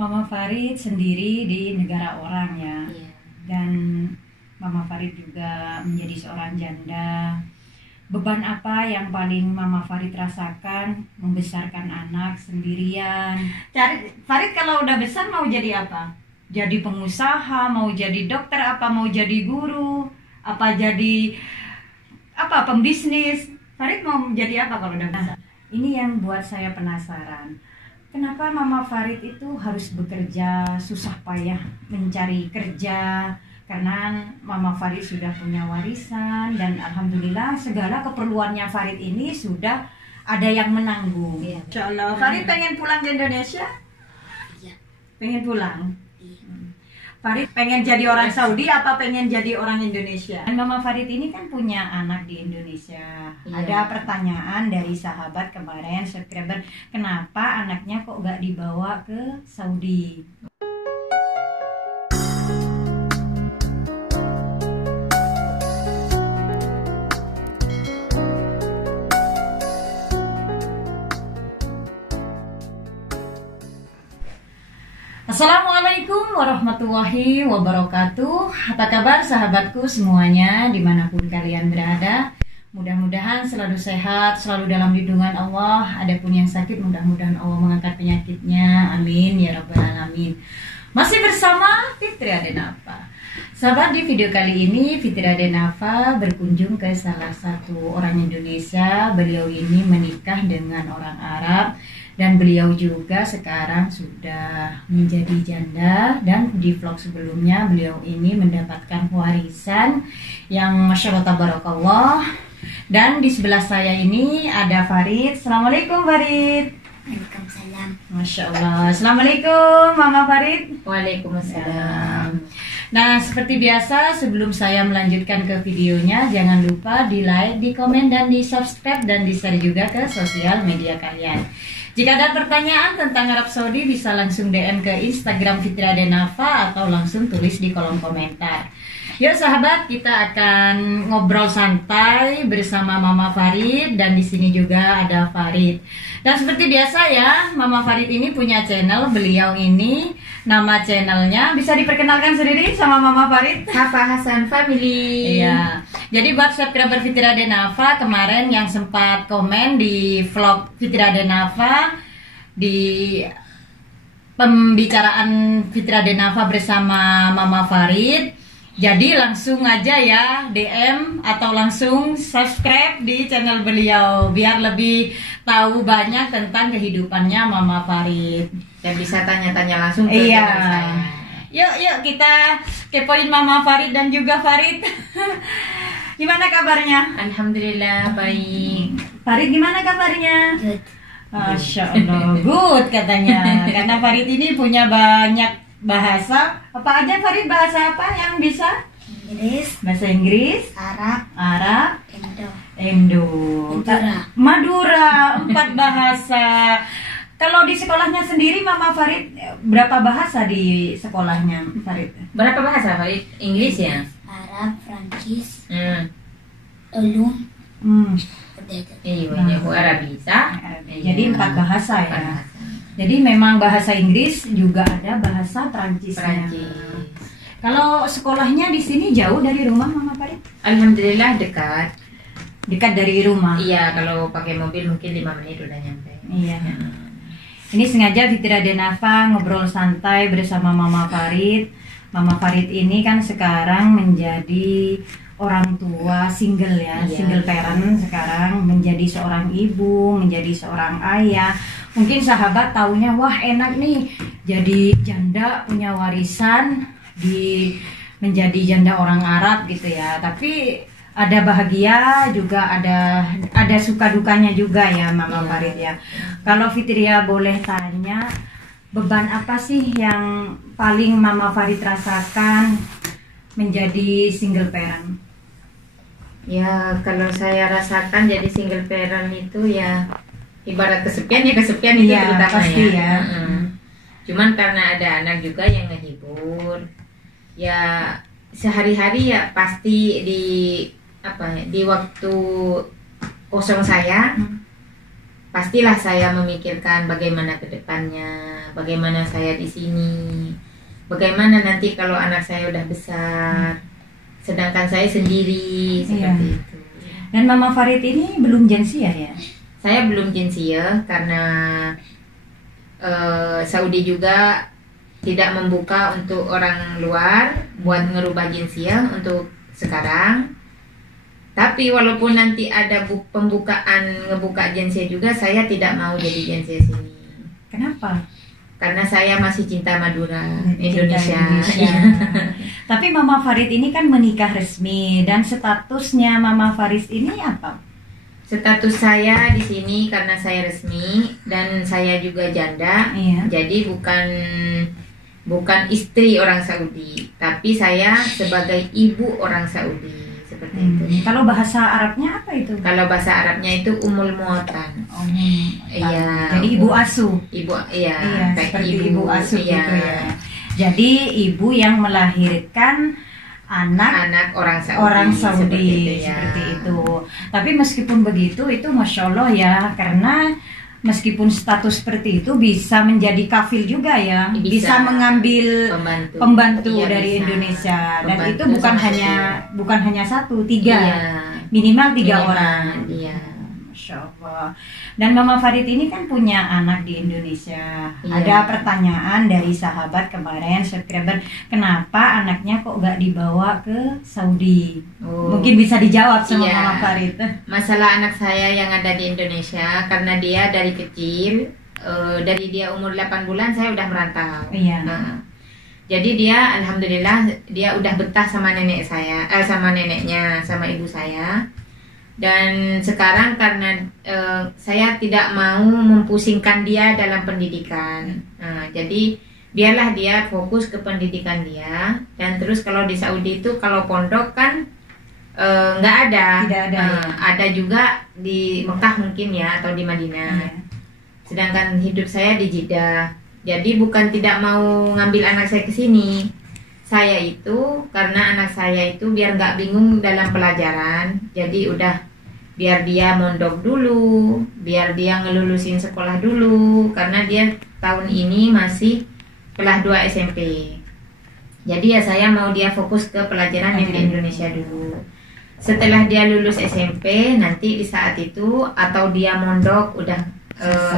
Mama Farid sendiri di negara orang ya. Iya. Dan Mama Farid juga menjadi seorang janda. Beban apa yang paling Mama Farid rasakan membesarkan anak sendirian? Farid kalau udah besar mau jadi apa? Jadi pengusaha, mau jadi dokter, apa mau jadi guru, apa jadi apa pembisnis? Farid mau jadi apa kalau udah besar? Ini yang buat saya penasaran. Kenapa Mama Farid itu harus bekerja susah payah mencari kerja? Karena Mama Farid sudah punya warisan dan alhamdulillah segala keperluannya Farid ini sudah ada yang menanggung. Iya. Insya Allah. Farid pengen pulang ke Indonesia? Iya. Pengen pulang? Iya. Farid pengen jadi orang Saudi apa pengen jadi orang Indonesia? Dan Mama Farid ini kan punya anak di Indonesia. Iya. Ada pertanyaan dari sahabat kemarin, subscriber, kenapa anaknya kok gak dibawa ke Saudi? Assalamualaikum warahmatullahi wabarakatuh. Apa kabar sahabatku semuanya dimanapun kalian berada? Mudah-mudahan selalu sehat, selalu dalam lindungan Allah. Adapun yang sakit mudah-mudahan Allah mengangkat penyakitnya. Amin ya rabbal alamin. Masih bersama Fitri Adenafa. Sahabat, di video kali ini Fitri Adenafa berkunjung ke salah satu orang Indonesia. Beliau ini menikah dengan orang Arab. Dan beliau juga sekarang sudah menjadi janda. Dan di vlog sebelumnya beliau ini mendapatkan warisan yang Masya Allah Tabarakallah. Dan di sebelah saya ini ada Farid. Assalamualaikum Farid. Waalaikumsalam. Masya Allah. Assalamualaikum Mama Farid. Waalaikumsalam. Nah, seperti biasa sebelum saya melanjutkan ke videonya, jangan lupa di like, di komen, dan di subscribe, dan di share juga ke sosial media kalian. Jika ada pertanyaan tentang Arab Saudi bisa langsung DM ke Instagram Fitri Adenafa atau langsung tulis di kolom komentar. Yuk sahabat, kita akan ngobrol santai bersama Mama Farid dan di sini juga ada Farid. Dan seperti biasa ya, Mama Farid ini punya channel, beliau ini nama channelnya bisa diperkenalkan sendiri sama Mama Farid. Hafa Hasan Family. Iya. Jadi buat subscriber Fitri Adenafa kemarin yang sempat komen di vlog Fitri Adenafa di pembicaraan Fitri Adenafa bersama Mama Farid. Jadi langsung aja ya DM atau langsung subscribe di channel beliau biar lebih tahu banyak tentang kehidupannya Mama Farid. Dan bisa tanya-tanya langsung ke Iya. channel saya. Yuk kita kepoin Mama Farid dan juga Farid. Gimana kabarnya? Alhamdulillah baik. Farid gimana kabarnya? Good. Masya Allah, good katanya. Karena Farid ini punya banyak bahasa. Apa aja Farid, bahasa apa yang bisa? Inggris, Bahasa Inggris, Arab, Arab, Indo, Madura. Madura. 4 bahasa. Kalau di sekolahnya sendiri Mama Farid berapa bahasa di sekolahnya Farid? Berapa bahasa Farid? Inggris ya? Arab, Prancis, Hmm. Ulum, Hmm. udah itu. Iya, Bu Arab bisa. Jadi 4 bahasa ya. 4 bahasa. Jadi memang bahasa Inggris juga ada bahasa Prancisnya. Prancis. Kalau sekolahnya di sini jauh dari rumah Mama Farid? Alhamdulillah dekat. Dekat dari rumah. Iya, kalau pakai mobil mungkin 5 menit udah nyampe. Iya. Ini sengaja Fitri Adenafa ngobrol santai bersama Mama Farid. Mama Farid ini kan sekarang menjadi orang tua single ya, Iya. single parent sekarang, menjadi seorang ibu, menjadi seorang ayah. Mungkin sahabat taunya wah enak nih jadi janda punya warisan di menjadi janda orang Arab gitu ya. Tapi ada bahagia juga ada suka dukanya juga ya Mama Iya. Farid ya. Kalau Fitria boleh tanya, beban apa sih yang paling Mama Farid rasakan menjadi single parent? Ya, kalau saya rasakan jadi single parent itu ya ibarat kesepian ya kesepian itu Iya, terutama pasti ya. Mm-mm. Cuman karena ada anak juga yang ngehibur. Ya sehari-hari ya pasti di waktu kosong saya pastilah saya memikirkan bagaimana ke depannya, bagaimana saya di sini, bagaimana nanti kalau anak saya udah besar, sedangkan saya sendiri seperti itu. Dan Mama Farid ini belum jensiah ya? Saya belum jensiah karena Saudi juga tidak membuka untuk orang luar buat ngerubah jensiah untuk sekarang. Tapi walaupun nanti ada pembukaan ngebuka jensiah juga, saya tidak mau jadi jensiah sini. Kenapa? Karena saya masih cinta Madura, Cinta Indonesia. Tapi Mama Farid ini kan menikah resmi, dan statusnya Mama Farid ini apa? Status saya di sini karena saya resmi dan saya juga janda. Iya. Jadi bukan istri orang Saudi, tapi saya sebagai ibu orang Saudi, seperti itu. Kalau bahasa Arabnya apa itu? Kalau bahasa Arabnya itu Ummul Muatan. Iya. Jadi ibu asuh. Ibu, iya. Kayak Seperti ibu asuh iya. gitu ya. Jadi ibu yang melahirkan anak orang Saudi seperti itu. Tapi meskipun begitu, itu Masya Allah ya, karena meskipun status seperti itu bisa menjadi kafil juga ya, bisa mengambil pembantu Iya, dari bisa. Indonesia, dan Pembantu itu bukan hanya satu, tiga, Iya. minimal tiga Minimal, orang. iya. Masya Allah. Dan Mama Farid ini kan punya anak di Indonesia. Iya. Ada pertanyaan dari sahabat kemarin, subscriber, kenapa anaknya kok gak dibawa ke Saudi? Oh. Mungkin bisa dijawab sama Iya. Mama Farid. Masalah anak saya yang ada di Indonesia, karena dia dari kecil, dari dia umur 8 bulan saya udah merantau. Iya. Nah, jadi dia alhamdulillah dia udah betah sama nenek saya, sama neneknya, sama ibu saya. Dan sekarang karena saya tidak mau mempusingkan dia dalam pendidikan, nah, jadi biarlah dia fokus ke pendidikan dia. Dan terus kalau di Saudi itu kalau pondok kan nggak ada. Tidak ada, ya. Ada juga di Mekah mungkin ya, atau di Madinah. Iya. Sedangkan hidup saya di Jeddah. Jadi bukan tidak mau ngambil anak saya ke sini. Saya itu karena anak saya itu biar nggak bingung dalam pelajaran. Jadi udah biar dia mondok dulu, biar dia ngelulusin sekolah dulu, karena dia tahun ini masih kelas 2 SMP. Jadi ya saya mau dia fokus ke pelajaran yang di Indonesia dulu. Setelah dia lulus SMP, nanti di saat itu atau dia mondok udah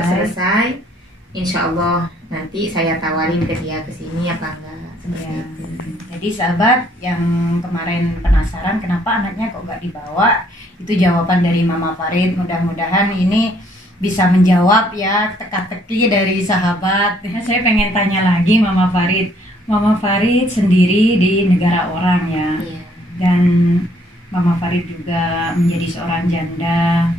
selesai, insya Allah nanti saya tawarin ke dia ke sini apa enggak. Seperti Ya. itu. Jadi sahabat yang kemarin penasaran kenapa anaknya kok gak dibawa, itu jawaban dari Mama Farid. Mudah-mudahan ini bisa menjawab ya teka-teki dari sahabat. Saya pengen tanya lagi Mama Farid. Mama Farid sendiri di negara orang ya, Iya. dan Mama Farid juga menjadi seorang janda.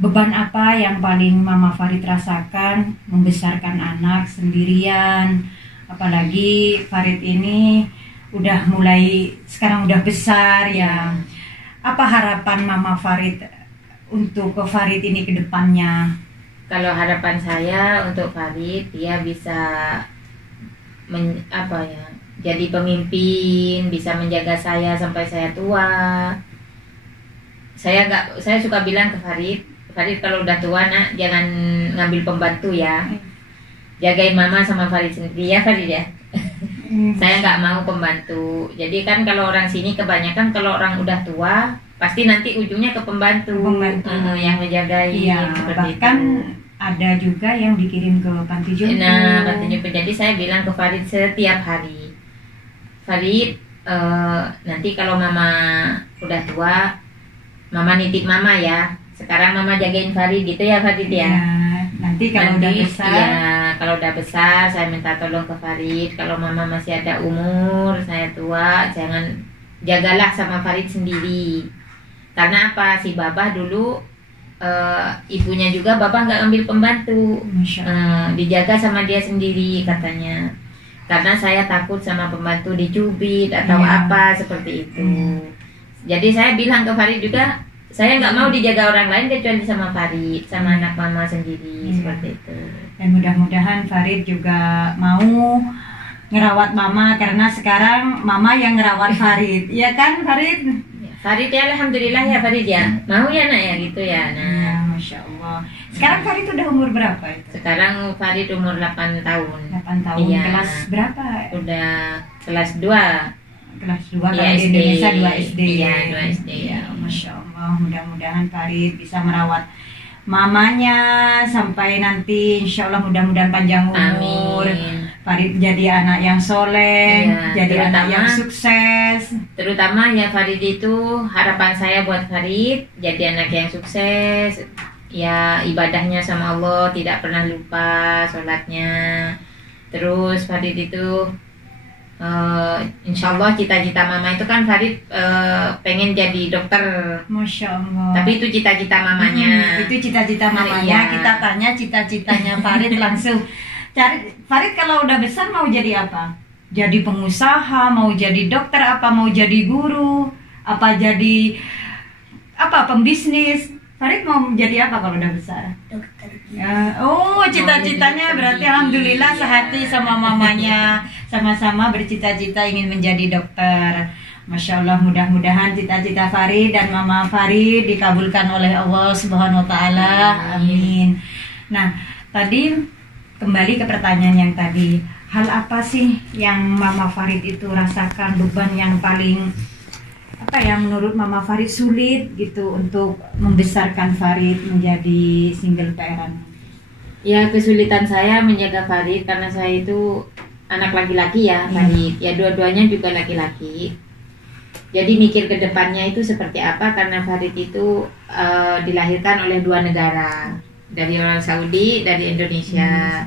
Beban apa yang paling Mama Farid rasakan membesarkan anak sendirian? Apalagi Farid ini sekarang udah besar ya. Apa harapan Mama Farid untuk ke Farid ini ke depannya? Kalau harapan saya untuk Farid, dia bisa jadi pemimpin, bisa menjaga saya sampai saya tua. Saya suka bilang ke Farid kalau udah tua nak jangan ngambil pembantu ya. Jagain mama sama Farid sendiri ya Farid ya. Saya nggak mau pembantu. Jadi kan kalau orang sini kebanyakan kalau orang udah tua pasti nanti ujungnya ke pembantu. Yang ngejagain. Iya, bahkan ada juga yang dikirim ke panti jompo. Nah, panti jompo. Jadi saya bilang ke Farid setiap hari, Farid, nanti kalau mama udah tua, mama nitip mama ya. Sekarang mama jagain Farid gitu ya Farid ya. Nanti kalau udah besar. Ya, kalau udah besar saya minta tolong ke Farid. Kalau mama masih ada umur, saya tua, jagalah sama Farid sendiri. Karena apa? Si Babah dulu ibunya juga Babah nggak ambil pembantu. Dijaga sama dia sendiri katanya. Karena saya takut sama pembantu dicubit atau apa seperti itu. Jadi saya bilang ke Farid juga, saya nggak mau dijaga orang lain kecuali sama Farid, sama anak mama sendiri seperti itu. Dan mudah-mudahan Farid juga mau ngerawat mama, karena sekarang mama yang ngerawat Farid, ya kan Farid? Farid ya alhamdulillah ya Farid ya, mau ya nak ya gitu ya. Nah, Masya Allah. Sekarang Farid udah umur berapa itu? Sekarang Farid umur 8 tahun. 8 tahun. Iya. Kelas berapa? Udah kelas 2. Kelas 2 Iya, kalau di SD. Indonesia 2 SD. Iya, 2 SD. Ya, Masya Allah, mudah-mudahan Farid bisa merawat mamanya sampai nanti insya Allah mudah-mudahan panjang umur. Amin. Farid jadi anak yang soleh, Iya, jadi anak terutama- yang sukses. Terutama ya Farid itu harapan saya buat Farid jadi anak yang sukses. Ya ibadahnya sama Allah tidak pernah lupa sholatnya. Terus Farid itu insya Allah cita-cita mama itu kan Farid pengen jadi dokter. Masya Allah. Tapi itu cita-cita mamanya. Itu cita-cita mamanya. Iya. Kita tanya cita-citanya Farid langsung. Farid kalau udah besar mau jadi apa? Jadi pengusaha, mau jadi dokter apa, mau jadi guru, apa jadi apa pembisnis? Farid mau jadi apa kalau udah besar? Dokter gigi. Ya, oh, cita-citanya Mau jadi berarti gigi. alhamdulillah Iya. sehati sama mamanya, sama-sama bercita-cita ingin menjadi dokter. Masya Allah, mudah-mudahan cita-cita Farid dan Mama Farid dikabulkan oleh Allah Subhanahu Wa Taala. Amin. Nah, tadi kembali ke pertanyaan yang tadi, hal apa sih yang Mama Farid itu rasakan, beban yang paling apa yang menurut Mama Farid sulit gitu untuk membesarkan Farid menjadi single parent? Ya kesulitan saya menjaga Farid karena saya itu anak laki-laki ya Farid. Ya dua-duanya juga laki-laki. Jadi mikir ke depannya itu seperti apa karena Farid itu dilahirkan oleh 2 negara. Dari orang Saudi, dari Indonesia.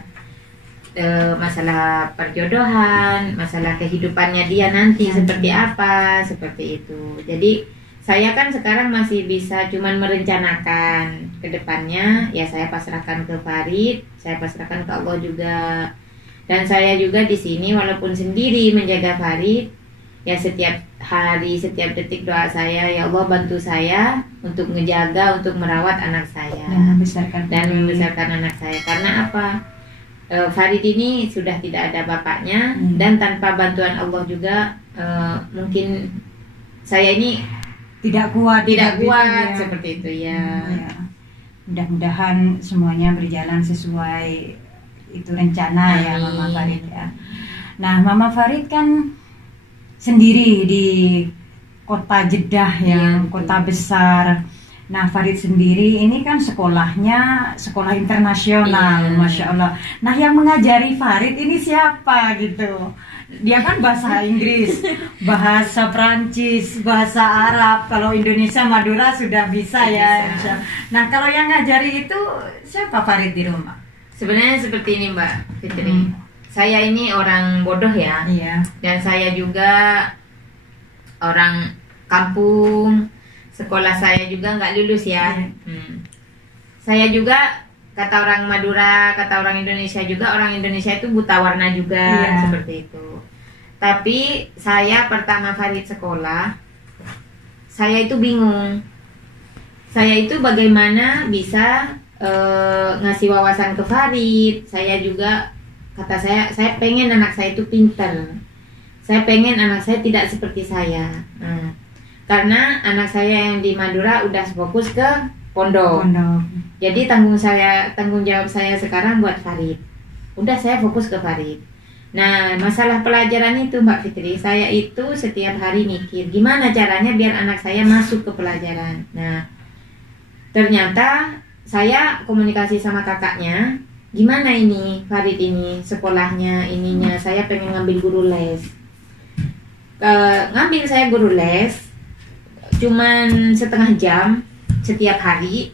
Masalah perjodohan, masalah kehidupannya dia nanti seperti apa, seperti itu. Jadi saya kan sekarang masih bisa cuman merencanakan ke depannya, ya saya pasrahkan ke Farid, saya pasrahkan ke Allah juga. Dan saya juga di sini walaupun sendiri menjaga Farid, ya setiap hari, setiap detik doa saya, ya Allah bantu saya untuk menjaga, untuk merawat anak saya Dan membesarkan anak saya. Karena apa? Farid ini sudah tidak ada bapaknya Hmm. dan tanpa bantuan Allah juga mungkin saya ini tidak kuat tidak gitu kuat ya. seperti itu ya. Ya. Mudah-mudahan semuanya berjalan sesuai itu rencana ya Amin. Mama Farid ya. Nah, Mama Farid kan sendiri di kota Jeddah yang Iya, kota besar. Nah, Farid sendiri ini kan sekolahnya sekolah internasional, Iya. Masya Allah. Nah, yang mengajari Farid ini siapa gitu? Dia kan bahasa Inggris, bahasa Prancis, bahasa Arab. Kalau Indonesia Madura sudah bisa ya. Bisa. Insya Allah. Nah, kalau yang ngajari itu siapa Farid di rumah? Sebenarnya seperti ini Mbak Fitri. Hmm. Saya ini orang bodoh ya. Iya. Dan saya juga orang kampung. Sekolah saya juga nggak lulus ya. Iya. Saya juga kata orang Madura, kata orang Indonesia juga, orang Indonesia itu buta warna juga Iya. seperti itu. Tapi saya pertama Farid sekolah, saya itu bingung. Saya itu bagaimana bisa ngasih wawasan ke Farid. Saya juga kata saya pengen anak saya itu pintar. Saya pengen anak saya tidak seperti saya. Karena anak saya yang di Madura udah fokus ke pondok. Jadi tanggung jawab saya sekarang buat Farid. Udah saya fokus ke Farid. Nah, masalah pelajaran itu Mbak Fitri, saya itu setiap hari mikir gimana caranya biar anak saya masuk ke pelajaran. Nah, ternyata saya komunikasi sama kakaknya, gimana ini Farid ini sekolahnya ininya, saya pengen ngambil guru les. Ngambil saya guru les, cuman setengah jam setiap hari.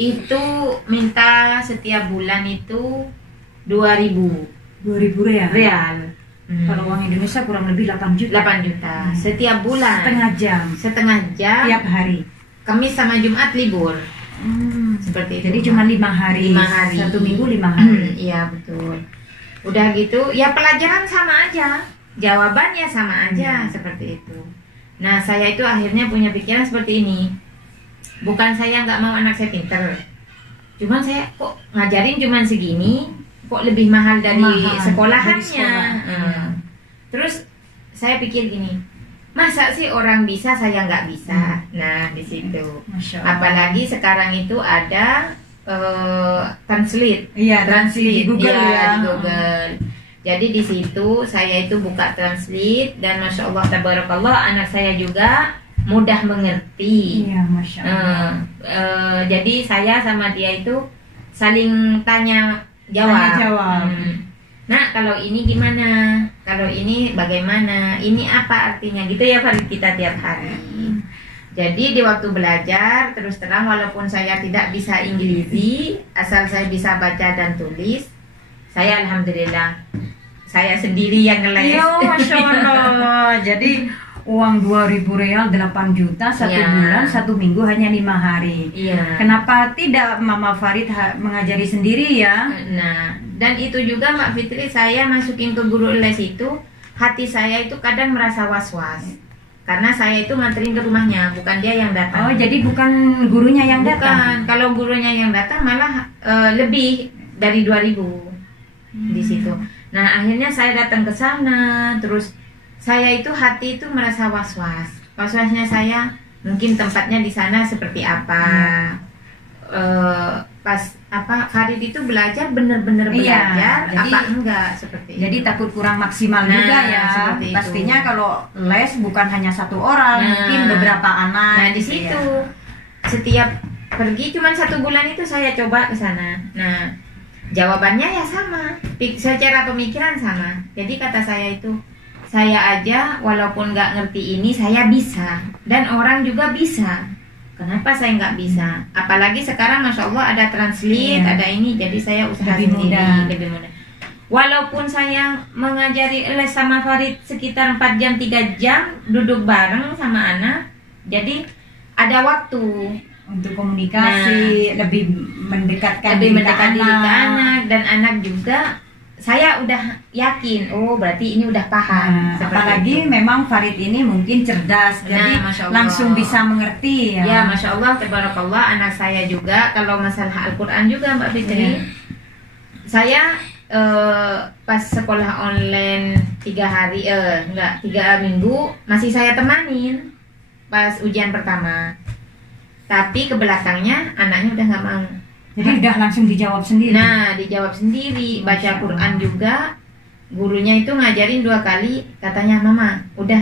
Itu minta setiap bulan itu 2.000 real. Kalau uang Indonesia kurang lebih 8 juta. 8 juta setiap bulan. Setengah jam. Tiap hari. Kamis sama Jumat libur. Seperti itu. Jadi cuma 5 hari. 5 hari. 1 minggu 5 hari. Iya betul. Udah gitu, ya pelajaran sama aja. Jawabannya sama aja seperti itu. Nah, saya itu akhirnya punya pikiran seperti ini. Bukan saya nggak mau anak saya pinter, cuman saya kok ngajarin cuman segini, kok lebih mahal dari sekolahannya. Dari sekolah. Terus saya pikir gini, masa sih orang bisa saya nggak bisa. Nah di situ. Masya Allah. Apalagi sekarang itu ada translate. Iya, translate di Google Iya, ya. di Google. Jadi di situ saya itu buka translate dan masya Allah tabarakallah anak saya juga mudah mengerti. Iya, Masya Allah. Jadi saya sama dia itu saling tanya jawab. Tanya jawab. Nah kalau ini gimana? Kalau ini bagaimana? Ini apa artinya? Gitu ya Farid, kita tiap hari. Jadi di waktu belajar terus terang walaupun saya tidak bisa Inggris, asal saya bisa baca dan tulis, saya alhamdulillah saya sendiri yang ngeles. Iya, Masya Allah. Jadi uang 2.000 real 8 juta satu Iya. bulan, 1 minggu hanya 5 hari. Iya. Kenapa tidak Mama Farid mengajari sendiri ya? Nah, dan itu juga Mbak Fitri, saya masukin ke guru les itu, hati saya itu kadang merasa was-was. Karena saya itu nganterin ke rumahnya, bukan dia yang datang. Oh, jadi bukan gurunya yang Bukan, datang? kalau gurunya yang datang malah lebih dari 2.000 di situ. Nah, akhirnya saya datang ke sana, terus saya itu hati itu merasa was-was. Was-wasnya saya mungkin tempatnya di sana seperti apa. Pas apa Farid itu belajar bener-bener Iya, belajar jadi- apa enggak seperti Jadi itu. takut kurang maksimal Nah, juga ya. seperti itu. Pastinya kalau les bukan hanya satu orang, Nah. mungkin beberapa anak. Nah di gitu situ ya. setiap pergi cuma 1 bulan itu saya coba ke sana. Nah jawabannya ya sama, secara pemikiran sama. Jadi kata saya itu, saya aja walaupun nggak ngerti ini saya bisa dan orang juga bisa. Kenapa saya nggak bisa? Apalagi sekarang masya Allah ada translate, Iya. ada ini, jadi saya usaha Lebih sendiri, mudah. lebih mudah. Walaupun saya mengajari les sama Farid sekitar 4 jam 3 jam duduk bareng sama anak, jadi ada waktu Untuk komunikasi, lebih mendekatkan lebih diri ke mendekat diri ke anak. anak dan anak juga saya udah yakin, oh berarti ini udah paham. Nah, Seperti apalagi itu. memang Farid ini mungkin cerdas, Nah, jadi Masya Allah. langsung bisa mengerti ya. Ya, masya Allah, tabarakallah, anak saya juga kalau masalah Al-Quran juga Mbak Fitri, Iya. saya pas sekolah online 3 hari, 3 minggu masih saya temanin pas ujian pertama. Tapi ke belakangnya anaknya udah nggak mau. Jadi udah langsung dijawab sendiri. Nah, dijawab sendiri, baca Masya Quran Allah. juga. Gurunya itu ngajarin 2 kali, katanya Mama, udah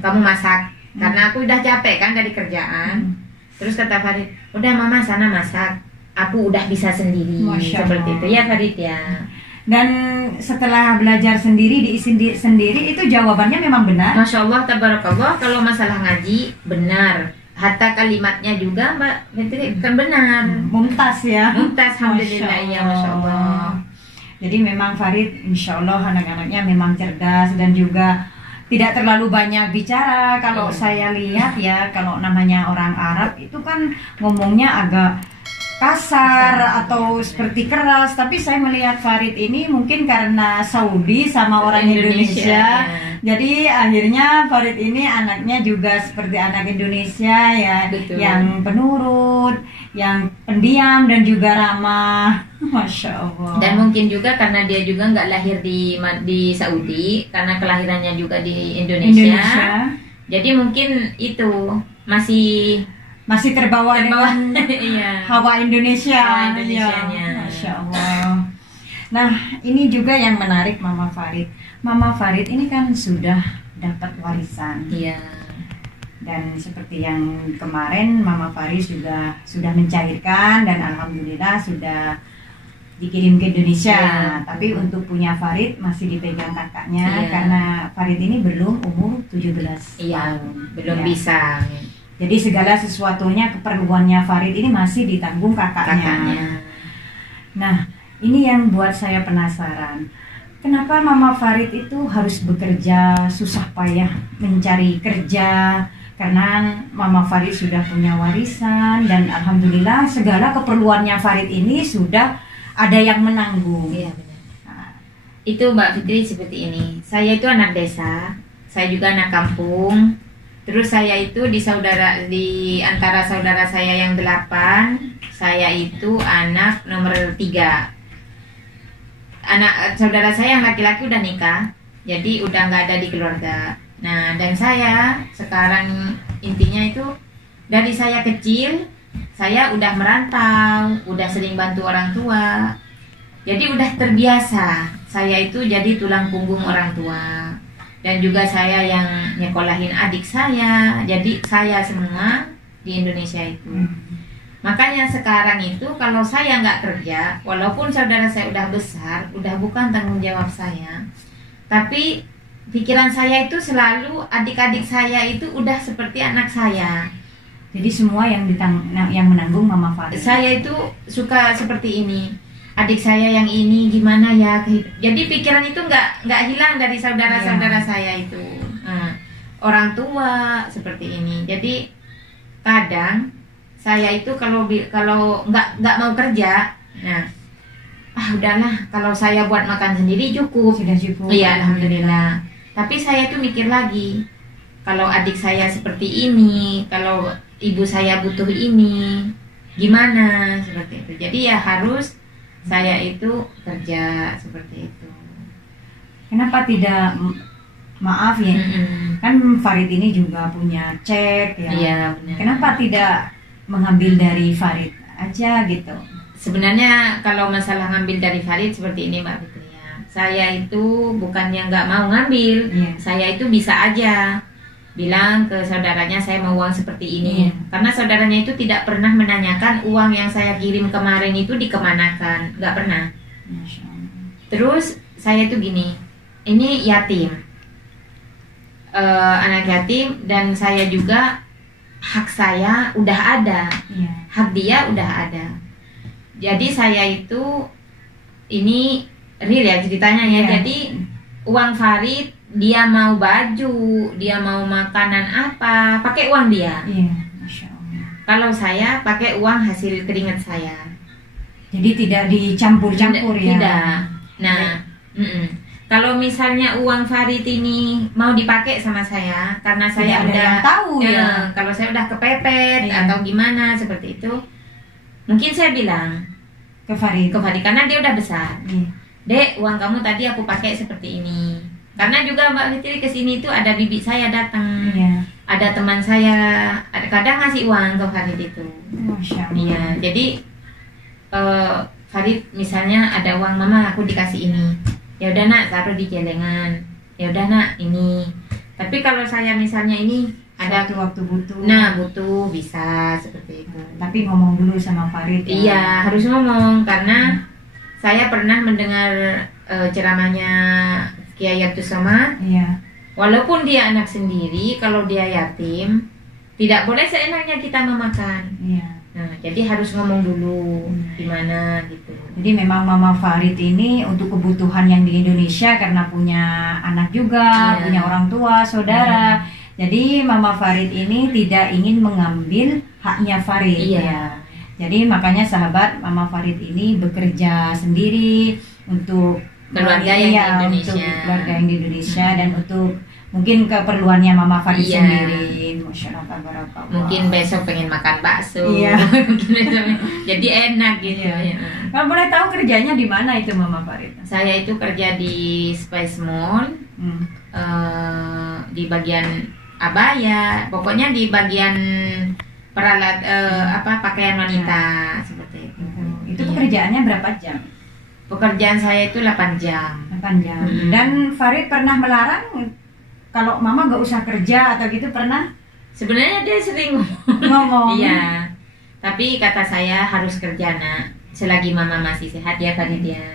kamu masak. Karena aku udah capek kan dari kerjaan. Terus kata Farid, udah Mama sana masak. Aku udah bisa sendiri. Masya Seperti Allah. itu ya Farid ya. Dan setelah belajar sendiri, diisi sendiri, itu jawabannya memang benar. Masya Allah, tabarakallah, kalau masalah ngaji benar. Hatta kalimatnya juga Mbak Fitri kan benar. Mumtaz ya. Mumtaz, alhamdulillah, Masya ya Masya Allah. Jadi memang Farid, insya Allah anak-anaknya memang cerdas dan juga tidak terlalu banyak bicara. Kalau saya lihat ya, kalau namanya orang Arab itu kan ngomongnya agak kasar atau seperti keras. Tapi saya melihat Farid ini mungkin karena Saudi sama orang Indonesia. Jadi akhirnya Farid ini anaknya juga seperti anak Indonesia ya, Betul. yang penurut, yang pendiam dan juga ramah. Masya Allah. Dan mungkin juga karena dia juga nggak lahir di Saudi, karena kelahirannya juga di Indonesia. Jadi mungkin itu masih terbawa dengan iya. hawa Indonesia. Hawa Indonesianya. Ya, Masya Allah. Nah, ini juga yang menarik Mama Farid. Mama Farid ini kan sudah dapat warisan. Iya. Dan seperti yang kemarin Mama Farid juga sudah mencairkan dan alhamdulillah sudah dikirim ke Indonesia. Iya. Tapi untuk punya Farid masih dipegang kakaknya Iya. karena Farid ini belum umur 17 Iya, tahun. belum Ya. bisa. Jadi segala sesuatunya keperluannya Farid ini masih ditanggung kakaknya. Nah, ini yang buat saya penasaran. Kenapa Mama Farid itu harus bekerja susah payah mencari kerja? Karena Mama Farid sudah punya warisan dan alhamdulillah segala keperluannya Farid ini sudah ada yang menanggung. Iya benar. Nah, itu Mbak Fitri seperti ini. Saya itu anak desa, saya juga anak kampung. Terus saya itu di antara saudara saya yang 8, saya itu anak nomor 3. Anak saudara saya yang laki-laki udah nikah, jadi udah nggak ada di keluarga. Nah, dan saya sekarang intinya itu dari saya kecil saya udah merantau, udah sering bantu orang tua. Jadi udah terbiasa saya itu jadi tulang punggung orang tua. Dan juga saya yang nyekolahin adik saya. Jadi saya semua di Indonesia itu. Makanya sekarang itu kalau saya nggak kerja, walaupun saudara saya udah besar, udah bukan tanggung jawab saya, tapi pikiran saya itu selalu adik-adik saya itu udah seperti anak saya. Jadi semua yang menanggung Mama Farid. Saya itu suka seperti ini. Adik saya yang ini gimana ya? Jadi pikiran itu nggak hilang dari saudara-saudara saya itu. Nah, orang tua seperti ini. Jadi kadang saya itu kalau nggak mau kerja, nah udahlah kalau saya buat makan sendiri cukup. Sudah cukup. Iya, alhamdulillah. Tapi saya tuh mikir lagi, kalau adik saya seperti ini, kalau ibu saya butuh ini, gimana seperti itu. Jadi ya harus saya itu kerja seperti itu. Kenapa tidak, maaf ya, kan Farid ini juga punya cek ya. Iya, benar. Kenapa tidak mengambil dari Farid aja gitu? Sebenarnya kalau masalah ngambil dari Farid seperti ini Mbak Fitria, saya itu bukannya nggak mau ngambil, saya itu bisa aja bilang ke saudaranya saya mau uang seperti ini, karena saudaranya itu tidak pernah menanyakan uang yang saya kirim kemarin itu dikemanakan, nggak pernah. Masya Allah. Terus saya itu gini, ini yatim, anak yatim, dan saya juga hak saya udah ada, hak dia udah ada. Jadi saya itu ini real ya ceritanya ya. Jadi uang Farid, dia mau baju, dia mau makanan apa, pakai uang dia. Iya, Masya Allah. Kalau saya pakai uang hasil keringat saya. Jadi tidak dicampur-campur ya? Tidak. Nah, kalau misalnya uang Farid ini mau dipakai sama saya, karena saya ada udah yang tahu ya. Kalau saya udah kepepet atau gimana seperti itu, mungkin saya bilang Ke Farid, karena dia udah besar. Dek, uang kamu tadi aku pakai seperti ini. Karena juga Mbak Fitri kesini itu ada bibi saya datang, ada teman saya, ada kadang ngasih uang ke Farid itu. Masya Allah. Iya, jadi Farid misalnya ada uang mama aku dikasih ini, ya udah nak taruh di celengan, ya udah nak ini. Tapi kalau saya misalnya ini ada waktu butuh, butuh bisa seperti itu. Tapi ngomong dulu sama Farid ya? Iya, harus ngomong karena saya pernah mendengar ceramahnya Kiai Abdus Somad. Walaupun dia anak sendiri, kalau dia yatim, tidak boleh seenaknya kita memakan. Nah, jadi harus ngomong dulu gimana gitu. Jadi memang Mama Farid ini untuk kebutuhan yang di Indonesia karena punya anak juga, punya orang tua, saudara. Jadi Mama Farid ini tidak ingin mengambil haknya Farid ya. Jadi makanya sahabat, Mama Farid ini bekerja sendiri untuk keluarga yang di Indonesia, untuk keluarga yang di Indonesia dan untuk mungkin keperluannya Mama Farid sendiri. Masya Allah, tabarakallah. Mungkin besok pengen makan bakso. Jadi enak gitu. Kalau boleh tahu kerjanya di mana itu Mama Farid? Saya itu kerja di Spice Mall, di bagian abaya, pokoknya di bagian peralat pakaian wanita seperti itu. Itu pekerjaannya berapa jam? Pekerjaan saya itu 8 jam. 8 jam. Dan Farid pernah melarang kalau Mama gak usah kerja atau gitu, pernah? Sebenarnya dia sering ngomong. Iya. Tapi kata saya harus kerja nak, selagi Mama masih sehat ya Farid ya.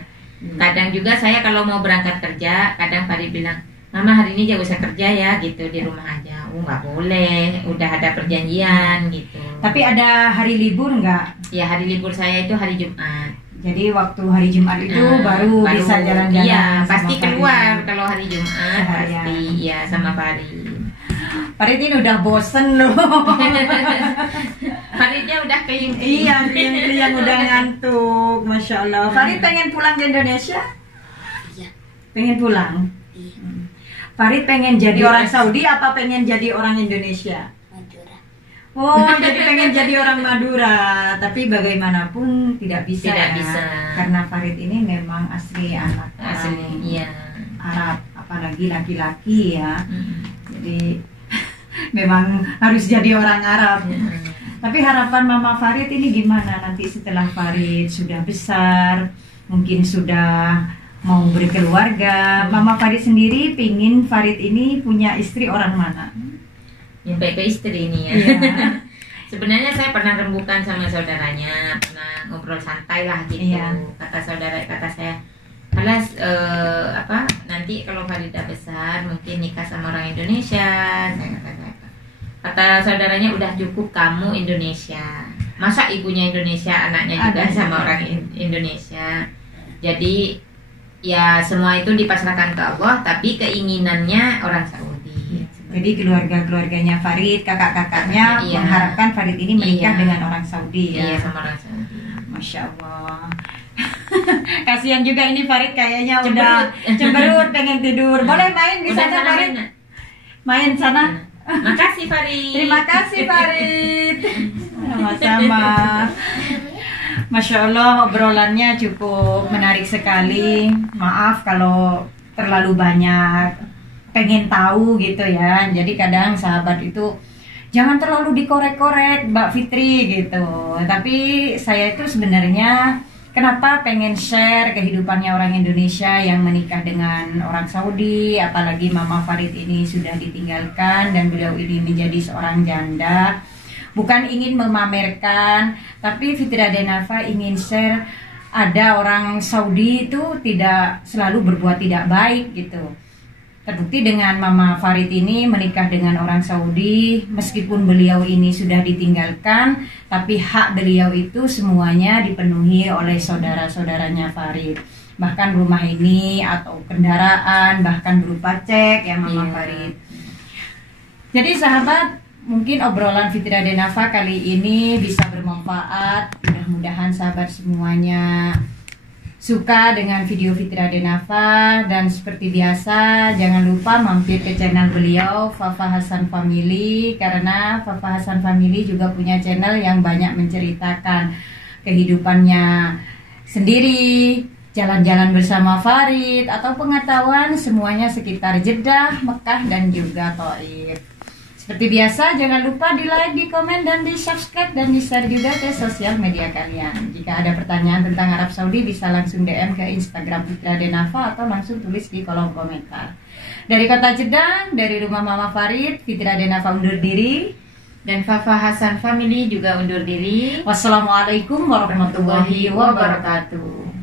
Kadang juga saya kalau mau berangkat kerja, kadang Farid bilang, Mama hari ini jangan usah kerja ya gitu, di rumah aja. Nggak boleh, udah ada perjanjian gitu. Tapi ada hari libur nggak? Ya hari libur saya itu hari Jumat. Jadi waktu hari Jumat itu baru bisa jalan-jalan. Iya, pasti keluar kalau hari Jumat pasti ya sama Farid. Farid ini udah bosen loh. Faridnya udah keliling. Iya, yang udah ngantuk, Masya Allah. Farid pengen pulang ke Indonesia? Iya. Pengen pulang? Farid pengen jadi orang Saudi apa pengen jadi orang Indonesia? Madura. Oh, jadi pengen jadi orang Madura. Tapi bagaimanapun tidak bisa. Tidak bisa. Karena Farid ini memang asli anak asli Arab, apa apalagi laki-laki ya. Jadi memang harus jadi orang Arab. Tapi harapan Mama Farid ini gimana nanti setelah Farid sudah besar, mungkin sudah mau berkeluarga. Mama Farid sendiri pingin Farid ini punya istri orang mana? Nyampe ke istri ini ya. Iya. Sebenarnya saya pernah rembukan sama saudaranya, pernah ngobrol santai lah gitu. Iya. Kata saya, nanti kalau Farida besar mungkin nikah sama orang Indonesia. Kata saudaranya udah cukup kamu Indonesia. Masa ibunya Indonesia, anaknya juga sama orang Indonesia. Jadi ya semua itu dipasrahkan ke Allah, tapi keinginannya orang Saudi. Jadi keluarganya Farid, kakak-kakaknya Iya. mengharapkan Farid ini menikah Iya. dengan orang Saudi ya. Iya, sama orang Saudi. Masya Allah. Kasihan juga ini Farid kayaknya Cemberut. udah cemberut pengen tidur. Boleh main di Udah sana sana Farid? main, Nak? Main sana. Makasih Farid. Terima kasih Farid. Sama-sama. Masya Allah obrolannya cukup menarik sekali. Maaf kalau terlalu banyak pengen tahu gitu ya. Jadi kadang sahabat itu jangan terlalu dikorek-korek Mbak Fitri gitu. Tapi saya itu sebenarnya kenapa pengen share kehidupannya orang Indonesia yang menikah dengan orang Saudi, apalagi Mama Farid ini sudah ditinggalkan dan beliau ini menjadi seorang janda. Bukan ingin memamerkan, tapi Fitri Adenafa ingin share ada orang Saudi itu tidak selalu berbuat tidak baik gitu. Terbukti dengan Mama Farid ini menikah dengan orang Saudi, meskipun beliau ini sudah ditinggalkan, tapi hak beliau itu semuanya dipenuhi oleh saudara-saudaranya Farid. Bahkan rumah ini atau kendaraan, bahkan berupa cek ya Mama Farid. Jadi sahabat, mungkin obrolan Fitri Adenafa kali ini bisa bermanfaat. Mudah-mudahan sahabat semuanya suka dengan video Fitri Adenafa, dan seperti biasa jangan lupa mampir ke channel beliau Fafa Hasan Family, karena Fafa Hasan Family juga punya channel yang banyak menceritakan kehidupannya sendiri, jalan-jalan bersama Farid, atau pengetahuan semuanya sekitar Jeddah, Mekah dan juga Thaif. Seperti biasa, jangan lupa di like, di komen, dan di subscribe, dan di share juga ke sosial media kalian. Jika ada pertanyaan tentang Arab Saudi, bisa langsung DM ke Instagram Fitri Adenafa atau langsung tulis di kolom komentar. Dari kota Jeddah, dari rumah Mama Farid, Fitri Adenafa undur diri. Dan Fafa Hasan Family juga undur diri. Wassalamualaikum warahmatullahi wabarakatuh.